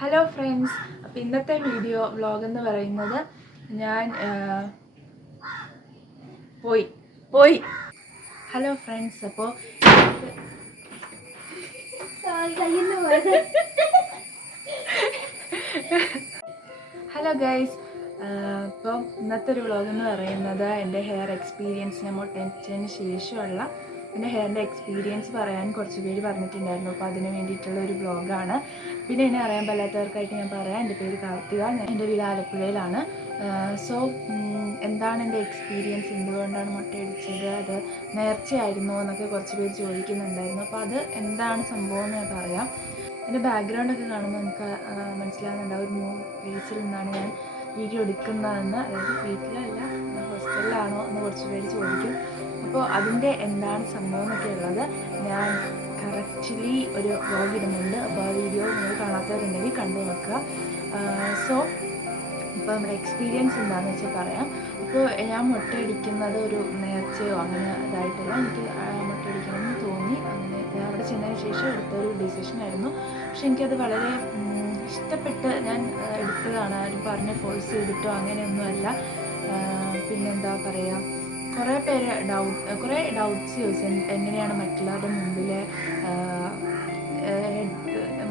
Hello friends, അപ്പോൾ ഇന്നത്തെ video vlog എന്ന് പറയുന്നത് ഞാൻ പോയി ഹലോ ഫ്രണ്ട്സ്, അപ്പോൾ ഹലോ ഗൈസ്. അപ്പോൾ ഇന്നത്തെ ഒരു വ്ളോഗ് എന്ന് പറയുന്നത് എൻ്റെ ഹെയർ എക്സ്പീരിയൻസ്, ഞാൻ മൊട്ടയടിച്ചതിന് ശേഷമുള്ള എൻ്റെ ഹെയറിൻ്റെ എക്സ്പീരിയൻസ് പറയാൻ കുറച്ച് പേര് പറഞ്ഞിട്ടുണ്ടായിരുന്നു. അപ്പോൾ അതിന് വേണ്ടിയിട്ടുള്ള ഒരു വ്ളോഗാണ്. പിന്നെ എന്നെ അറിയാൻ പാടില്ലാത്തവർക്കായിട്ട് ഞാൻ പറയാം, എൻ്റെ പേര് കാർത്തിക, ഞാൻ എൻ്റെ വീട് ആലപ്പുഴയിലാണ്. സോ എന്താണ് എൻ്റെ എക്സ്പീരിയൻസ്, എന്തുകൊണ്ടാണ് മുട്ടയടിച്ചത്, അത് നേർച്ചയായിരുന്നോ എന്നൊക്കെ കുറച്ച് പേര് ചോദിക്കുന്നുണ്ടായിരുന്നു. അപ്പോൾ അത് എന്താണ് സംഭവം എന്ന് ഞാൻ പറയാം. എൻ്റെ ബാക്ക്ഗ്രൗണ്ടൊക്കെ കാണുമ്പോൾ നമുക്ക് മനസ്സിലാകുന്നുണ്ടാവും ഒരു ന്യൂ പ്ലേസിൽ നിന്നാണ് ഞാൻ വീഡിയോ എടുക്കുന്നതെന്ന്. അതായത് വീട്ടിലല്ല, ഹോസ്റ്റലിലാണോ എന്ന് കുറച്ച് പേര് ചോദിക്കും. അപ്പോൾ അതിൻ്റെ എന്താണ് സംഭവം എന്നൊക്കെ ഉള്ളത് ഞാൻ കറക്റ്റ്ലി ഒരു വ്ളോഗ് ഇടുന്നുണ്ട്. അപ്പോൾ ആ വീഡിയോ നിങ്ങൾ കാണാത്തവരുണ്ടെങ്കിൽ കണ്ടു നോക്കുക. സോ ഇപ്പോൾ നമ്മുടെ എക്സ്പീരിയൻസ് എന്താണെന്ന് വെച്ചാൽ പറയാം. അപ്പോൾ ഞാൻ മുട്ടയടിക്കുന്നത് ഒരു നേർച്ചയോ അങ്ങനെ ഇതായിട്ടില്ല, എനിക്ക് മുട്ടയടിക്കണമെന്ന് തോന്നി. അങ്ങനെ ഞാൻ അവിടെ ചെന്നതിന് ശേഷം എടുത്തൊരു ഡിസിഷനായിരുന്നു. പക്ഷെ എനിക്കത് വളരെ ഇഷ്ടപ്പെട്ട് ഞാൻ എടുത്തതാണ്. ആരും പറഞ്ഞ് ഫോഴ്സ് ചെയ്തിട്ടോ അങ്ങനെയൊന്നുമല്ല. പിന്നെന്താ പറയുക, കുറേ ഡൗട്ട്സ് ചോദിച്ചു, എങ്ങനെയാണ് മറ്റുള്ളവരുടെ മുമ്പിൽ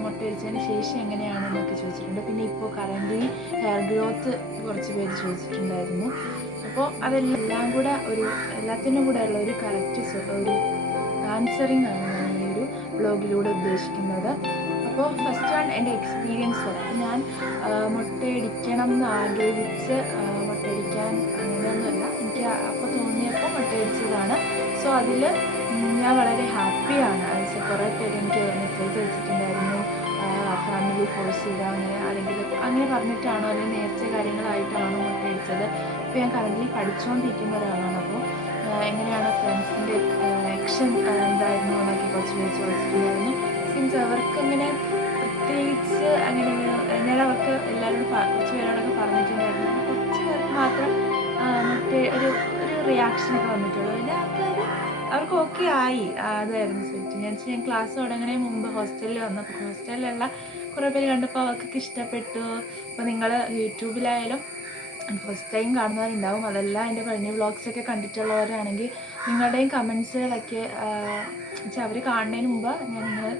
മുട്ടയടിച്ചതിന് ശേഷം എങ്ങനെയാണെന്നൊക്കെ ചോദിച്ചിട്ടുണ്ട്. പിന്നെ ഇപ്പോൾ കറൻ്റ് ഹെയർ ഗ്രോത്ത് കുറച്ച് പേര് ചോദിച്ചിട്ടുണ്ടായിരുന്നു. അപ്പോൾ അതെല്ലാം കൂടെ എല്ലാത്തിനും കൂടെ ഉള്ള ഒരു കറക്റ്റ് ഒരു ആൻസറിങ് ആണ് ഞാൻ ഈ ഒരു വ്ളോഗിലൂടെ ഉദ്ദേശിക്കുന്നത്. അപ്പോൾ ഫസ്റ്റ് വൺ എൻ്റെ എക്സ്പീരിയൻസ് പറയാം. ഞാൻ മുട്ടയടിക്കണം എന്ന് ആഗ്രഹിച്ച് മുട്ടയടിക്കാൻ അങ്ങനെയൊന്നുമല്ല, എനിക്ക് അപ്പോൾ തോന്നിയപ്പോൾ മുട്ടയടിച്ചതാണ്. സോ അതിൽ ഞാൻ വളരെ ഹാപ്പിയാണ്. കുറേ പേര് എനിക്ക് മെസ്സേജ് അയച്ചിട്ടുണ്ടായിരുന്നു, ഫാമിലി ഫോഴ്സ് ചെയ്താൽ അങ്ങനെ പറഞ്ഞിട്ടാണോ അല്ലെങ്കിൽ നേർച്ച കാര്യങ്ങളായിട്ടാണോ മുട്ടയടിച്ചത്. ഇപ്പോൾ ഞാൻ കറൻ്റ് പഠിച്ചുകൊണ്ടിരിക്കുന്ന ഒരാളാണ്. അപ്പോൾ എങ്ങനെയാണ് ഫ്രണ്ട്സിൻ്റെ ആക്ഷൻ എന്തായിരുന്നു എന്നൊക്കെ കുറച്ച് പേര് ചോദിച്ചിട്ടുണ്ടായിരുന്നു. മീൻസ് അവർക്കങ്ങനെ പ്രത്യേകിച്ച് അങ്ങനെ ഞാൻ അവർക്ക് എല്ലാവരോടും കുറച്ച് പേരോടൊക്കെ പറഞ്ഞിട്ടുണ്ടായിരുന്നു. കുറച്ച് പേർക്ക് മാത്രം ഒരു റിയാക്ഷനൊക്കെ വന്നിട്ടുള്ളൂ. പിന്നെ അവർക്ക് ഓക്കെ ആയി. അതായിരുന്നു സെറ്റ്. ഞാൻ ക്ലാസ് തുടങ്ങുന്നതിന് മുമ്പ് ഹോസ്റ്റലിൽ വന്നപ്പോൾ ഹോസ്റ്റലിലുള്ള കുറേ പേര് കണ്ടപ്പോൾ അവർക്കൊക്കെ ഇഷ്ടപ്പെട്ടു. അപ്പോൾ നിങ്ങൾ യൂട്യൂബിലായാലും ഫസ്റ്റ് ടൈം കാണുന്നവരുണ്ടാവും, അതല്ല എൻ്റെ പഴയ വ്ളോഗ്സൊക്കെ കണ്ടിട്ടുള്ളവരാണെങ്കിൽ നിങ്ങളുടെയും കമൻസുകളൊക്കെ അവർ കാണുന്നതിന് മുമ്പ് ഞാനിങ്ങനെ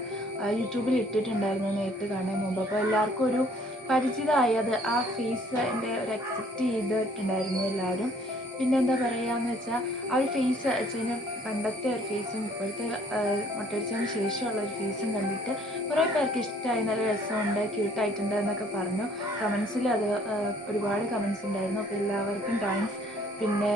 യൂട്യൂബിൽ ഇട്ടിട്ടുണ്ടായിരുന്നു, നേരിട്ട് കാണുന്നതിന് മുമ്പ്. അപ്പോൾ എല്ലാവർക്കും ഒരു പരിചിതമായി, അത് ആ ഫേസ് എൻ്റെ ഒരു അക്സെപ്റ്റ് ചെയ്തിട്ടുണ്ടായിരുന്നു എല്ലാവരും. പിന്നെ എന്താ പറയുകയെന്ന് വെച്ചാൽ ആ ഒരു ഫേസ് വെച്ചാൽ പണ്ടത്തെ ഒരു ഫേസും ഇപ്പോഴത്തെ മുട്ടയടിച്ചതിന് ശേഷമുള്ള ഒരു ഫേസും കണ്ടിട്ട് കുറേ പേർക്ക് ഇഷ്ടമായി, നല്ല രസമുണ്ട്, ക്യൂട്ടായിട്ടുണ്ട് എന്നൊക്കെ പറഞ്ഞു. കമൻസിൽ അത് ഒരുപാട് കമൻസ് ഉണ്ടായിരുന്നു. അപ്പോൾ എല്ലാവർക്കും താങ്ക്സ്. പിന്നെ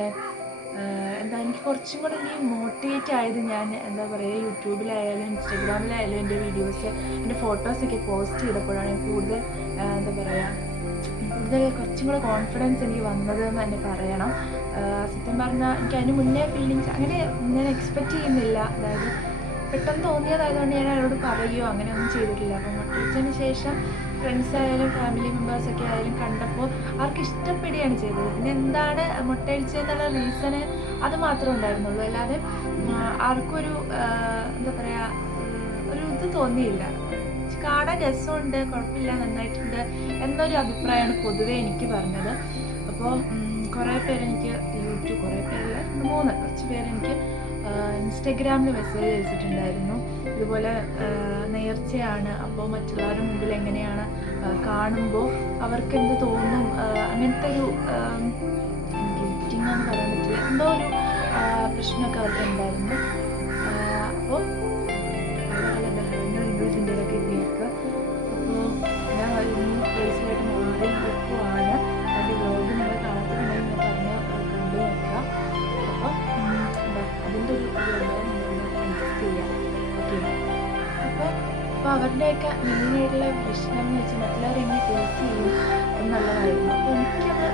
എനിക്ക് കുറച്ചും കൂടെ മോട്ടിവേറ്റ് ആയത് ഞാൻ എന്താ പറയുക, യൂട്യൂബിലായാലും ഇൻസ്റ്റഗ്രാമിലായാലും എൻ്റെ വീഡിയോസ്, എൻ്റെ ഫോട്ടോസൊക്കെ പോസ്റ്റ് ചെയ്തപ്പോഴാണ് കൂടുതൽ എന്താ പറയുക കുറച്ചും കൂടെ കോൺഫിഡൻസ് എനിക്ക് വന്നതെന്ന് തന്നെ പറയണം. സത്യം പറഞ്ഞാൽ എനിക്ക് അതിന് മുന്നേ ഫീലിങ്സ് അങ്ങനെ ഞാൻ എക്സ്പെക്റ്റ് ചെയ്യുന്നില്ല. അതായത് പെട്ടെന്ന് തോന്നിയതായതുകൊണ്ട് ഞാൻ അവരോട് പറയുകയോ അങ്ങനെയൊന്നും ചെയ്തിട്ടില്ല. അപ്പോൾ മുട്ടയടിച്ചതിന് ശേഷം ഫ്രണ്ട്സ് ആയാലും ഫാമിലി മെമ്പേഴ്സൊക്കെ ആയാലും കണ്ടപ്പോൾ അവർക്ക് ഇഷ്ടപ്പെടുകയാണ് ചെയ്തത്. പിന്നെ എന്താണ് മുട്ടയടിച്ചതെന്നുള്ള റീസണ് അത് മാത്രമേ ഉണ്ടായിരുന്നുള്ളൂ. അല്ലാതെ ആർക്കൊരു എന്താ പറയുക ഒരു ഇത് തോന്നിയില്ല. കാണാൻ രസമുണ്ട്, കുഴപ്പമില്ല, നന്നായിട്ടുണ്ട് എന്നൊരു അഭിപ്രായമാണ് പൊതുവേ എനിക്ക് പറഞ്ഞത്. അപ്പോൾ കുറേ പേരെനിക്ക് കുറേ പേരല്ല, 3 കുറച്ച് പേരെനിക്ക് ഇൻസ്റ്റഗ്രാമിൽ മെസ്സേജ് അയച്ചിട്ടുണ്ടായിരുന്നു. ഇതുപോലെ നേർച്ചയാണ്, അപ്പോൾ മറ്റുള്ളവരുടെ മുമ്പിൽ എങ്ങനെയാണ് കാണുമ്പോൾ അവർക്ക് എന്ത് തോന്നും, അങ്ങനത്തെ ഒരു ഗിൽറ്റിംഗ് എന്ന് പറയാൻ പറ്റില്ല, എന്തോ ഒരു പ്രശ്നമൊക്കെ അവർക്ക് ഉണ്ടായിരുന്നു. അപ്പോൾ പല ബഹളങ്ങൾ ഇതിൻ്റെ ഇടയ്ക്ക് കേൾക്കുക. അപ്പോൾ ഞാൻ ഒരു പ്ലേസിലായിട്ട് മാറി വെക്കുവാണ്. അതിൻ്റെ വ്ളോഗ് നിങ്ങൾ കാണാത്തിട്ടുണ്ടെങ്കിൽ ഞാൻ പറഞ്ഞ് കണ്ടു നോക്കുക. അപ്പോൾ അതിൻ്റെ ഒരു അഡ്ജസ്റ്റ് ചെയ്യാം. ഓക്കെ. അപ്പോൾ അവരുടെയൊക്കെ മെയിനായിട്ടുള്ള പ്രശ്നം എന്ന് വെച്ചാൽ മറ്റുള്ളവരെങ്ങനെ ഫേസ് ചെയ്യും എന്നുള്ളതായിരുന്നു. അപ്പോൾ എനിക്കത്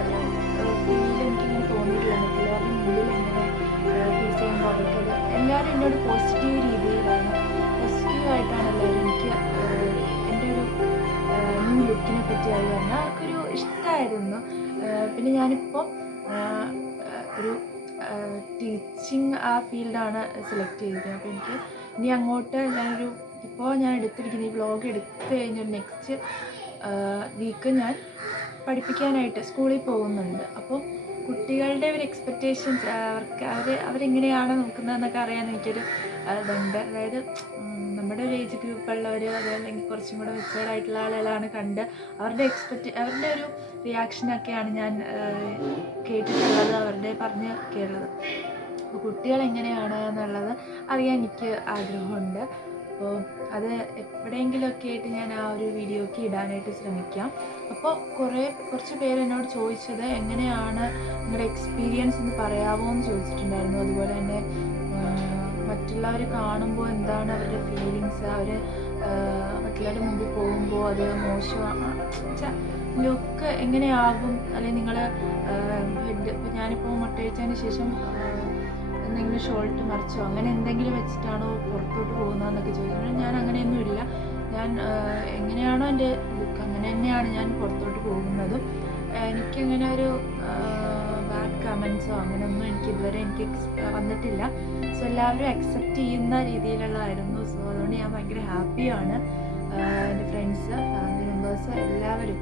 ഒരു എനിക്കിങ്ങനെ തോന്നിയിട്ടില്ല, മറ്റുള്ളവരുടെ മുന്നിൽ എങ്ങനെ ഫേസ് ചെയ്യുമ്പോൾ അവർക്കത് എല്ലാവരും എന്നോട് പോസിറ്റീവ് രീതിയിലാണ്, പോസിറ്റീവായിട്ടാണ് എല്ലാവരും എനിക്ക് എൻ്റെ ഒരു ന്യൂ ലുക്കിനെ പറ്റിയായി പറഞ്ഞാൽ അവർക്കൊരു ഇഷ്ടമായിരുന്നു. പിന്നെ ഞാനിപ്പോൾ ഒരു ടീച്ചിങ് ആ ഫീൽഡാണ് സെലക്ട് ചെയ്തത്. അപ്പോൾ എനിക്ക് ഇനി അങ്ങോട്ട് ഇപ്പോൾ ഞാൻ എടുത്തിരിക്കുന്ന ഈ വ്ളോഗ് എടുത്തു കഴിഞ്ഞൊരു നെക്സ്റ്റ് വീക്ക് ഞാൻ പഠിപ്പിക്കാനായിട്ട് സ്കൂളിൽ പോകുന്നുണ്ട്. അപ്പോൾ കുട്ടികളുടെ ഒരു എക്സ്പെക്റ്റേഷൻസ് അവരെങ്ങനെയാണ് നോക്കുന്നതെന്നൊക്കെ അറിയാൻ എനിക്കൊരു ഇതുണ്ട്. അതായത് നമ്മുടെ ഒരു ഏജ് ഗ്രൂപ്പുള്ളവർ അതല്ലെങ്കിൽ കുറച്ചും കൂടെ മെച്ചുവേർഡ് ആയിട്ടുള്ള ആളുകളാണ് കണ്ട് അവരുടെ ഒരു റിയാക്ഷനൊക്കെയാണ് ഞാൻ കേട്ടിട്ടുള്ളത്, അവരുടെ പറഞ്ഞ് കേട്ടുള്ളത്. അപ്പോൾ കുട്ടികൾ എങ്ങനെയാണ് എന്നുള്ളത് അറിയാൻ എനിക്ക് ആഗ്രഹമുണ്ട്. അപ്പോൾ അത് എവിടെയെങ്കിലുമൊക്കെ ആയിട്ട് ഞാൻ ആ ഒരു വീഡിയോയ്ക്ക് ഇടാനായിട്ട് ശ്രമിക്കാം. അപ്പോൾ കുറച്ച് പേര് എന്നോട് ചോദിച്ചത് എങ്ങനെയാണ് നിങ്ങളുടെ എക്സ്പീരിയൻസ് എന്ന് പറയാമോ എന്ന് ചോദിച്ചിട്ടുണ്ടായിരുന്നു. അതുപോലെ തന്നെ മറ്റുള്ളവർ കാണുമ്പോൾ എന്താണ് അവരുടെ ഫീലിങ്സ്, അവർ മറ്റുള്ളവരുടെ മുമ്പിൽ പോകുമ്പോൾ അത് മോശമാണ് ലുക്ക് എങ്ങനെയാകും, അല്ലെങ്കിൽ നിങ്ങൾ ഹെഡ് ഇപ്പോൾ ഞാനിപ്പോൾ മുട്ടയടിച്ചതിന് ശേഷം എന്തെങ്കിലും ഷോൾട്ട് മറിച്ചോ അങ്ങനെ എന്തെങ്കിലും വെച്ചിട്ടാണോ പുറത്തോട്ട് പോകുന്നതെന്നൊക്കെ ചോദിച്ചിട്ടുണ്ടെങ്കിൽ ഞാൻ അങ്ങനെയൊന്നുമില്ല. ഞാൻ എങ്ങനെയാണോ എൻ്റെ ലുക്ക് അങ്ങനെ തന്നെയാണ് ഞാൻ പുറത്തോട്ട് പോകുന്നതും. എനിക്കങ്ങനെ ഒരു ബാഡ് കമൻസോ അങ്ങനെയൊന്നും ഇതുവരെ എനിക്ക് വന്നിട്ടില്ല. സോ എല്ലാവരും അക്സെപ്റ്റ് ചെയ്യുന്ന രീതിയിലുള്ളതായിരുന്നു. സോ അതുകൊണ്ട് ഞാൻ ഭയങ്കര ഹാപ്പിയാണ്. എൻ്റെ ഫ്രണ്ട്സ്, ഫാമിലി മെമ്പേഴ്സ് എല്ലാവരും,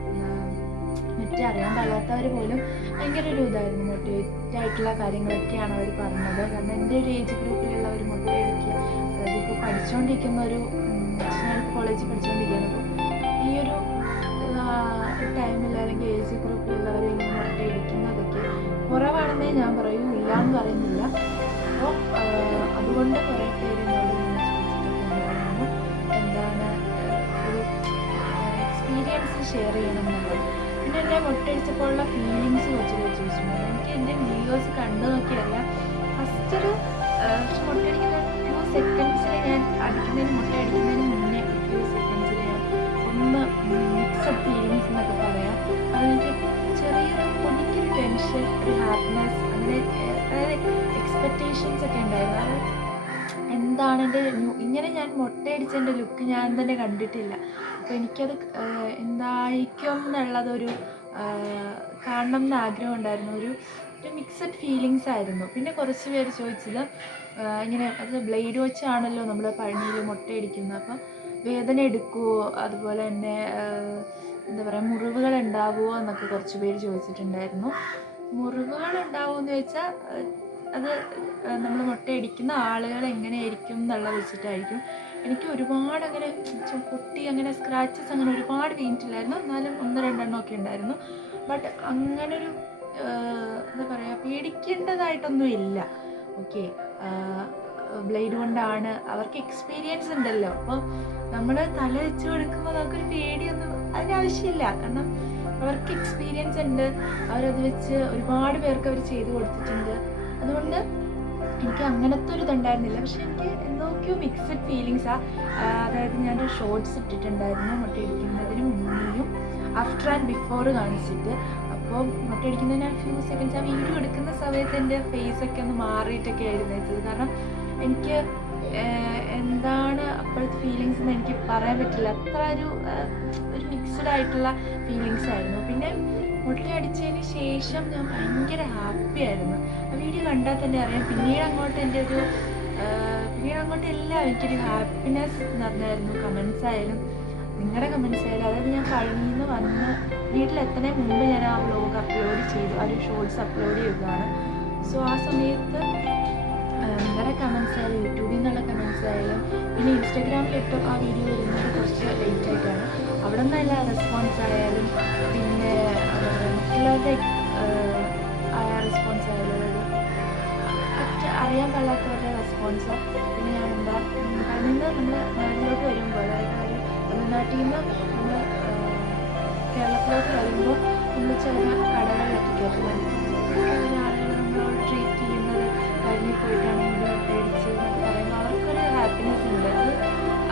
അറിയാൻ പാടാത്തവർ പോലും ഭയങ്കര ഒരു ഇതായിരുന്നു. മോട്ടിവേറ്റ് ആയിട്ടുള്ള കാര്യങ്ങളൊക്കെയാണ് അവർ പറഞ്ഞത്. കാരണം എൻ്റെ ഒരു ഏജ് ഗ്രൂപ്പിലുള്ളവർ മുട്ടയടിക്കുക, അതായത് ഇപ്പോൾ പഠിച്ചുകൊണ്ടിരിക്കുന്ന ഞാനിപ്പോൾ കോളേജിൽ പഠിച്ചുകൊണ്ടിരിക്കുകയാണ്. അപ്പോൾ ഈ ഒരു ടൈമിൽ അല്ലെങ്കിൽ ഏജ് ഗ്രൂപ്പിലുള്ളവർ ഇങ്ങനെ മുട്ടയടിക്കുന്നതൊക്കെ കുറവാണെന്നേ ഞാൻ പറയൂ, ഇല്ല എന്ന് പറയുന്നില്ല. അപ്പോൾ അതുകൊണ്ട് കുറേ പേര് എന്നോട് ചോദിച്ചിട്ടൊക്കെ എന്താണ് ഒരു എക്സ്പീരിയൻസ് ഷെയർ ചെയ്യണം എന്നുള്ളത്. പിന്നെ എൻ്റെ മുട്ടയടിച്ചപ്പോഴുള്ള ഫീലിങ്സ് വെച്ച് ചോദിച്ചിട്ടുണ്ടായിരുന്നു. എനിക്ക് എൻ്റെ വീഡിയോസ് കണ്ടു നോക്കിയറിയാം. ഫസ്റ്റ് ഒരു മുട്ടയടിക്കുന്ന ഫ്യൂ സെക്കൻഡ്സിൽ ഞാൻ മുട്ടയടിക്കുന്നതിന് മുന്നേ ഫ്യൂ സെക്കൻഡ്സിൽ ഞാൻ ഒന്ന് മിക്സഡ് ഫീലിങ്സ് എന്നൊക്കെ പറയാം. അതെനിക്ക് ചെറിയൊരു എനിക്കൊരു ടെൻഷൻ, ഒരു ഹാപ്പിനെസ്, അങ്ങനെ അതായത് എക്സ്പെക്റ്റേഷൻസ് ഒക്കെ ഉണ്ടായിരുന്നു. അത് എന്താണ് ഇങ്ങനെ ഞാൻ മുട്ടയടിച്ചതിൻ്റെ ലുക്ക് ഞാൻ തന്നെ കണ്ടിട്ടില്ല. അപ്പോൾ എനിക്കത് എന്തായിരിക്കും എന്നുള്ളതൊരു കാണണം എന്ന് ആഗ്രഹം ഉണ്ടായിരുന്നു. ഒരു മിക്സഡ് ഫീലിങ്സ് ആയിരുന്നു. പിന്നെ കുറച്ച് പേര് ചോദിച്ചത് ഇങ്ങനെ അത് ബ്ലേഡ് വെച്ചാണല്ലോ നമ്മൾ പഴനിയിൽ മുട്ടയടിക്കുന്നത്, അപ്പം വേദന എടുക്കുമോ, അതുപോലെ തന്നെ എന്താ പറയുക മുറിവുകൾ ഉണ്ടാവുമോ എന്നൊക്കെ കുറച്ച് പേര് ചോദിച്ചിട്ടുണ്ടായിരുന്നു. മുറിവുകൾ ഉണ്ടാവുമോ എന്ന് ചോദിച്ചാൽ അത് നമ്മൾ മുട്ടയടിക്കുന്ന ആളുകൾ എങ്ങനെയായിരിക്കും എന്നുള്ളത് വെച്ചിട്ടായിരിക്കും. എനിക്ക് ഒരുപാട് അങ്ങനെ പൊട്ടി അങ്ങനെ സ്ക്രാച്ചസ് അങ്ങനെ ഒരുപാട് വീണിട്ടില്ലായിരുന്നു. എന്നാലും 1-2 ഒക്കെ ഉണ്ടായിരുന്നു. ബട്ട് അങ്ങനൊരു എന്താ പറയുക പേടിക്കേണ്ടതായിട്ടൊന്നും ഇല്ല. ഓക്കെ, ബ്ലേഡ് കൊണ്ടാണ്, അവർക്ക് എക്സ്പീരിയൻസ് ഉണ്ടല്ലോ. അപ്പോൾ നമ്മൾ തല വെച്ച് കൊടുക്കുമ്പോൾ നമുക്കൊരു പേടിയൊന്നും അതിനാവശ്യമില്ല. കാരണം അവർക്ക് എക്സ്പീരിയൻസ് ഉണ്ട്, അവരത് വെച്ച് ഒരുപാട് പേർക്ക് അവർ ചെയ്ത് കൊടുത്തിട്ടുണ്ട്. അതുകൊണ്ട് എനിക്ക് അങ്ങനത്തെ ഒരു ഇതുണ്ടായിരുന്നില്ല. പക്ഷെ എനിക്ക് എന്തൊക്കെയോ മിക്സഡ് ഫീലിങ്സാണ്. അതായത് ഞാനൊരു ഷോർട്സ് ഇട്ടിട്ടുണ്ടായിരുന്നു മുട്ടയടിക്കുന്നതിന് മുന്നേയും ആഫ്റ്റർ ആൻഡ് ബിഫോർ കാണിച്ചിട്ട്. അപ്പോൾ മുട്ടയടിക്കുന്നതിന് ഫ്യൂ സെക്കൻഡ്സ് ആ വീഡിയോ എടുക്കുന്ന സമയത്ത് എൻ്റെ ഫേസൊക്കെ ഒന്ന് മാറിയിട്ടൊക്കെ ആയിരുന്നു വെച്ചത്. കാരണം എനിക്ക് എന്താണ് അപ്പോഴത്തെ ഫീലിങ്സ് എന്ന് എനിക്ക് പറയാൻ പറ്റില്ല. അത്ര ഒരു മിക്സഡ് ആയിട്ടുള്ള ഫീലിങ്സ് ആയിരുന്നു. പിന്നെ മുട്ടയടിച്ചതിന് ശേഷം ഞാൻ ഭയങ്കര ഹാപ്പി ആയിരുന്നു. ആ വീഡിയോ കണ്ടാൽ തന്നെ അറിയാം. പിന്നീട് അങ്ങോട്ട് എല്ലാം എനിക്കൊരു ഹാപ്പിനെസ് നിറഞ്ഞായിരുന്നു. കമൻസ് ആയാലും നിങ്ങളുടെ കമൻസ് ആയാലും. അതായത് ഞാൻ പഴനിയിൽ നിന്ന് വന്ന് വീട്ടിലെത്തുന്നതിന് മുമ്പ് ഞാൻ ആ വ്ലോഗ് അപ്ലോഡ് ചെയ്തു, ആ ഒരു ഷോർട്സ് അപ്ലോഡ് ചെയ്തതാണ്. സോ ആ സമയത്ത് നിങ്ങളുടെ കമൻസ് ആയാലും യൂട്യൂബിൽ നിന്നുള്ള കമൻസ് ആയാലും പിന്നെ ഇൻസ്റ്റാഗ്രാമിലിട്ട് ആ വീഡിയോ വരുന്നത് കുറച്ച് ലേറ്റ് ആയിട്ടാണ്. അവിടെ നിന്ന് എല്ലാ റെസ്പോൺസ് ആയാലും പിന്നെ എല്ലാവരുടെ റെസ്പോൺസ് ആയാലും അതായത് അറിയാൻ പാടാത്തവരുടെ റെസ്പോൺസ്. പിന്നെ ഞാൻ അതിൽ നിന്ന് നമ്മൾ നാട്ടിലോട്ട് വരുമ്പോൾ, അതായത് ഒരു തമിഴ്നാട്ടിൽ നിന്ന് നമ്മൾ കേരളത്തിലോട്ട് വരുമ്പോൾ നമ്മൾ ചില കടകളിലൊക്കെ കയറ്റുന്നത് ആളുകൾ നമ്മളോട് ട്രീറ്റ് ചെയ്യുന്നത് കഴിഞ്ഞ് പോയിട്ടാണെങ്കിൽ മുട്ടയടിച്ച് എന്നൊക്കെ പറയുമ്പോൾ അവർക്കൊരു ഹാപ്പിനെസ് ഉണ്ട്.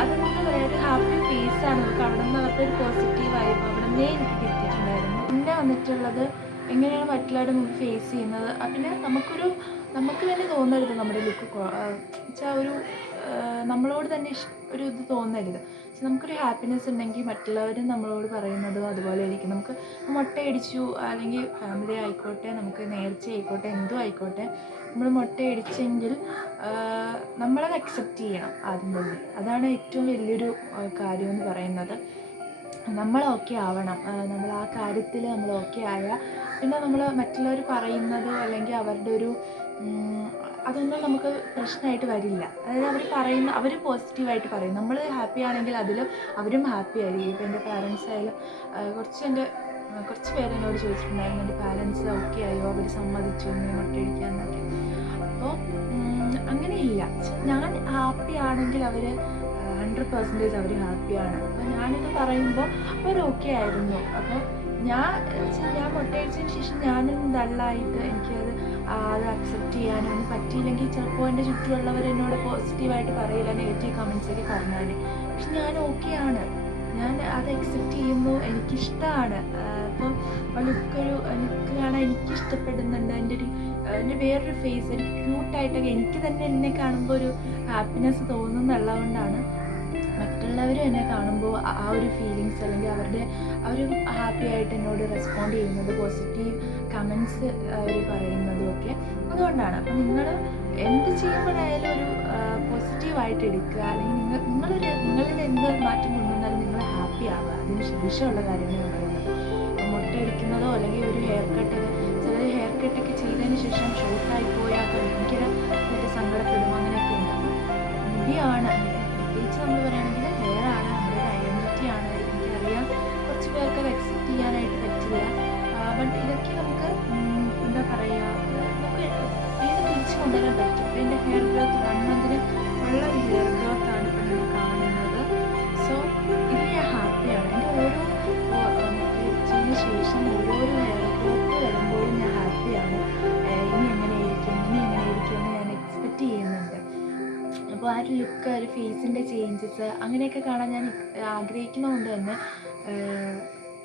അതെന്താ പറയുക, ഒരു ഹാപ്പി ഫേസാണ് നമുക്ക്. അവിടെ നിന്ന് അവരുടെ ഒരു പോസിറ്റീവ് വൈബ് അവിടെ നിന്നേ എനിക്ക് കിട്ടിയിട്ടുണ്ടായിരുന്നു. പിന്നെ വന്നിട്ടുള്ളത് എങ്ങനെയാണ് മറ്റുള്ളവരുടെ മുമ്പ് ഫേസ് ചെയ്യുന്നത്. പിന്നെ നമുക്ക് തന്നെ തോന്നരുത് നമ്മുടെ ലുക്ക് വെച്ചാൽ നമ്മളോട് തന്നെ ഒരു ഇത് തോന്നരുത്. പക്ഷെ നമുക്കൊരു ഹാപ്പിനെസ് ഉണ്ടെങ്കിൽ മറ്റുള്ളവരും നമ്മളോട് പറയുന്നതും അതുപോലെ ആയിരിക്കും. നമുക്ക് മുട്ടയടിച്ചു അല്ലെങ്കിൽ ഫാമിലി ആയിക്കോട്ടെ, നമുക്ക് നേർച്ച ആയിക്കോട്ടെ, എന്തും ആയിക്കോട്ടെ, നമ്മൾ മുട്ടയടിച്ചെങ്കിൽ നമ്മളത് അക്സെപ്റ്റ് ചെയ്യണം ആദ്യം തന്നെ. അതാണ് ഏറ്റവും വലിയൊരു കാര്യമെന്ന് പറയുന്നത്. നമ്മൾ ഓക്കെ ആവണം. നമ്മൾ ആ കാര്യത്തിൽ നമ്മൾ ഓക്കെ ആയാൽ പിന്നെ നമ്മൾ മറ്റുള്ളവർ പറയുന്നതോ അല്ലെങ്കിൽ അവരുടെ ഒരു അതൊന്നും നമുക്ക് പ്രശ്നമായിട്ട് വരില്ല. അതായത് അവർ പോസിറ്റീവായിട്ട് പറയും. നമ്മൾ ഹാപ്പി ആണെങ്കിൽ അതിൽ അവരും ഹാപ്പി ആയിരിക്കും. ഇപ്പോൾ എൻ്റെ പാരൻസ് ആയാലും കുറച്ച് പേര് എന്നോട് ചോദിച്ചിട്ടുണ്ടായിരുന്നു, എൻ്റെ പാരൻസ് ഓക്കെ ആയോ, അവർ സമ്മതിച്ചു ഇങ്ങനെ മുട്ടയടിക്കാന്നൊക്കെ. അപ്പോൾ അങ്ങനെയില്ല. ഞാൻ ഹാപ്പി ആണെങ്കിൽ അവർ 100% അവർ ഹാപ്പിയാണ്. അപ്പോൾ ഞാനിത് പറയുമ്പോൾ അവർ ഓക്കെ ആയിരുന്നു. അപ്പോൾ ഞാൻ മുട്ടയടിച്ചതിന് ശേഷം ഞാനും ഡള്ളായിട്ട് എനിക്കത് അക്സെപ്റ്റ് ചെയ്യാനൊന്നും പറ്റിയില്ലെങ്കിൽ ചിലപ്പോൾ എൻ്റെ ചുറ്റുമുള്ളവർ എന്നോട് പോസിറ്റീവായിട്ട് പറയില്ല, നെഗറ്റീവ് കമൻസൊക്കെ പറഞ്ഞാൽ. പക്ഷെ ഞാൻ ഓക്കെയാണ്, ഞാൻ അത് അക്സെപ്റ്റ് ചെയ്യുന്നു, എനിക്കിഷ്ടമാണ്. അപ്പം ലുക്ക് കാണാൻ എനിക്കിഷ്ടപ്പെടുന്നുണ്ട്. എൻ്റെ വേറൊരു ഫേസ് എനിക്ക് ക്യൂട്ടായിട്ടൊക്കെ എനിക്ക് തന്നെ എന്നെ കാണുമ്പോൾ ഒരു ഹാപ്പിനെസ് തോന്നുന്നുള്ളതുകൊണ്ടാണ് മറ്റുള്ളവരും എന്നെ കാണുമ്പോൾ ആ ഒരു ഫീലിങ്സ് അല്ലെങ്കിൽ അവർ ഹാപ്പി ആയിട്ട് എന്നോട് റെസ്പോണ്ട് ചെയ്യുന്നത്, പോസിറ്റീവ് കമൻസ് അവർ പറയുന്നതും ഒക്കെ അതുകൊണ്ടാണ്. അപ്പം നിങ്ങൾ എന്ത് ചെയ്യുമ്പോഴായാലും ഒരു പോസിറ്റീവായിട്ട് എടുക്കുക. അല്ലെങ്കിൽ നിങ്ങളിൽ എന്ത് മാറ്റം കൊണ്ടുവന്നാലും നിങ്ങൾ ഹാപ്പി ആവുക. അതിന് ശേഷമുള്ള കാര്യങ്ങളാണ് പറയുന്നത്. മുട്ടയടിക്കുന്നതോ അല്ലെങ്കിൽ ഒരു ഹെയർ കട്ട്, ചിലർ ഹെയർ കട്ടൊക്കെ ചെയ്തതിന് ശേഷം ഷോർട്ടായി പോയാൽ ഭയങ്കര സങ്കടപ്പെടും. അങ്ങനെയൊക്കെ ഉണ്ട്. മുടിയാണ് പ്രത്യേകിച്ച് നമ്മൾ പറയുകയാണെങ്കിൽ ഹെയർ ആണ് നമ്മുടെ ഒരു ഐഡൻറ്റിറ്റി ആണ്. എനിക്കറിയാം കുറച്ച് പേർക്ക് അത് അക്സെപ്റ്റ് ചെയ്യാനായിട്ട് പറ്റില്ല. ബട്ട് ഇതൊക്കെ നമുക്ക് എന്താ പറയുക, നമുക്ക് വീണ്ടും തിരിച്ചു കൊണ്ടുവരാൻ പറ്റും. ഇപ്പോൾ എൻ്റെ ഹെയർ ഗ്രോത്ത് 1 മന്തിന് ഉള്ള ഒരു ഹെയർ ഗ്രോത്താണ് ഇപ്പോൾ നിങ്ങൾ കാണുന്നത്. സോ ഇതിൽ ഞാൻ ഹാപ്പിയാണ്. എൻ്റെ മുട്ടയടിച്ചതിന് ശേഷം ഓരോരോ ഹെയർ ഗ്രോത്ത് വരുമ്പോഴും ഞാൻ ഹാപ്പിയാണ്. ഇനി എങ്ങനെയായിരിക്കും എന്ന് ഞാൻ എക്സ്പെക്റ്റ് ചെയ്യുന്നുണ്ട്. അപ്പോൾ ആ ഒരു ലുക്ക്, ഒരു ഫേസിൻ്റെ ചേഞ്ചസ് അങ്ങനെയൊക്കെ കാണാൻ ഞാൻ ആഗ്രഹിക്കുന്നതുകൊണ്ട് തന്നെ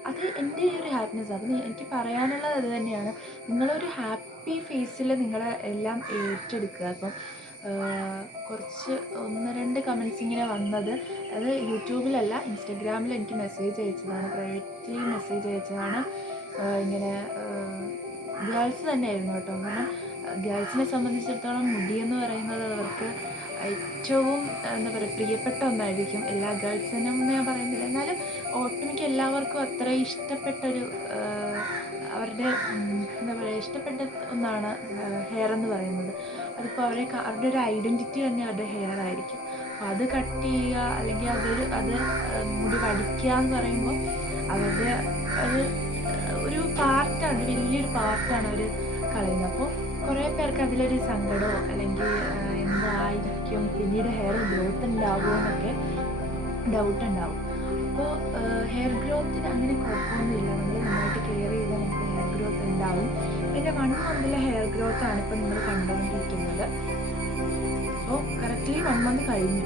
അത് എൻ്റെ ഒരു ഹാപ്പിനെസ്. അപ്പം എനിക്ക് പറയാനുള്ളത് അത് തന്നെയാണ്. നിങ്ങളൊരു ഹാപ്പി ഫേസിൽ നിങ്ങളെ എല്ലാം ഏറ്റെടുക്കുക. അപ്പം കുറച്ച് 1-2 കമൻസ് ഇങ്ങനെ വന്നത്, അത് യൂട്യൂബിലല്ല ഇൻസ്റ്റഗ്രാമിൽ എനിക്ക് മെസ്സേജ് അയച്ചതാണ്, പ്രൈവറ്റ്ലി മെസ്സേജ് അയച്ചതാണ്. ഇങ്ങനെ ഗേൾസ് തന്നെയായിരുന്നു കേട്ടോ. കാരണം ഗേൾസിനെ സംബന്ധിച്ചിടത്തോളം മുടിയെന്ന് പറയുന്നത് അവർക്ക് ഏറ്റവും എന്താ പറയുക പ്രിയപ്പെട്ട ഒന്നായിരിക്കും. എല്ലാ ഗേൾസിനും ഞാൻ പറയുന്നില്ല, എന്നാലും ഒട്ടുമിക്ക എല്ലാവർക്കും അത്ര ഇഷ്ടപ്പെട്ടൊരു അവരുടെ എന്താ പറയുക ഇഷ്ടപ്പെട്ട ഒന്നാണ് ഹെയർ എന്ന് പറയുന്നത്. അതിപ്പോൾ അവരുടെ ഒരു ഐഡൻറ്റിറ്റി തന്നെ അവരുടെ ഹെയർ ആയിരിക്കും. അപ്പോൾ അത് കട്ട് ചെയ്യുക അല്ലെങ്കിൽ അത് മുടി വടിക്കുക എന്ന് പറയുമ്പോൾ അവരുടെ ഒരു പാർട്ടാണ്, വലിയൊരു പാർട്ടാണ് അവർ കളയുന്നത്. അപ്പോൾ കുറേ പേർക്ക് അതിലൊരു സങ്കടമോ അല്ലെങ്കിൽ എന്തായിരിക്കും പിന്നീട് ഹെയർ ഗ്രോത്ത് ഉണ്ടാവുമോ എന്നൊക്കെ ഡൗട്ട് ഉണ്ടാവും. അപ്പോൾ ഹെയർ ഗ്രോത്തിന് അങ്ങനെ കുഴപ്പമൊന്നുമില്ല. നമ്മൾ നന്നായിട്ട് കെയർ ചെയ്താൽ നമുക്ക് ഹെയർ ഗ്രോത്ത് ഉണ്ടാവും. പിന്നെ 1 മന്തിലെ ഹെയർ ഗ്രോത്താണ് ഇപ്പോൾ നിങ്ങൾ കണ്ടുകൊണ്ടിരിക്കുന്നത്. അപ്പോൾ കറക്റ്റ്ലി 1 മന്ത് കഴിഞ്ഞു.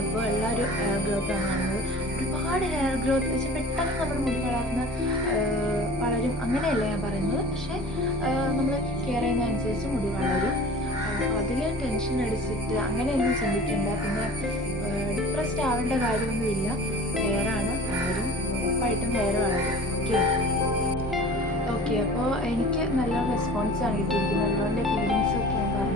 അപ്പോൾ എല്ലാവരും ഹെയർ ഗ്രോത്താണ് കാണുന്നത്. ഒരുപാട് ഹെയർ ഗ്രോത്ത് വെച്ച് പെട്ടെന്ന് നമ്മൾ മുടി വളരും അങ്ങനെയല്ല ഞാൻ പറയുന്നത്. പക്ഷേ നമ്മൾ കെയർ ചെയ്യുന്നതനുസരിച്ച് മുടി വളരും. അതിൽ ടെൻഷൻ അടിച്ചിട്ട് അങ്ങനെയൊന്നും ചിന്തിക്കണ്ട. പിന്നെ ഡിപ്രസ്ഡ് ആവേണ്ട കാര്യമൊന്നുമില്ല. ഹെയറാണ്, വളരും, ഉറപ്പായിട്ടും ഹെയർ വളരും. ഓക്കെ. അപ്പോൾ എനിക്ക് നല്ല റെസ്പോൺസാണ് കിട്ടിയിരിക്കുന്നത്. അതുകൊണ്ട് ഫീലിങ്സൊക്കെ ഞാൻ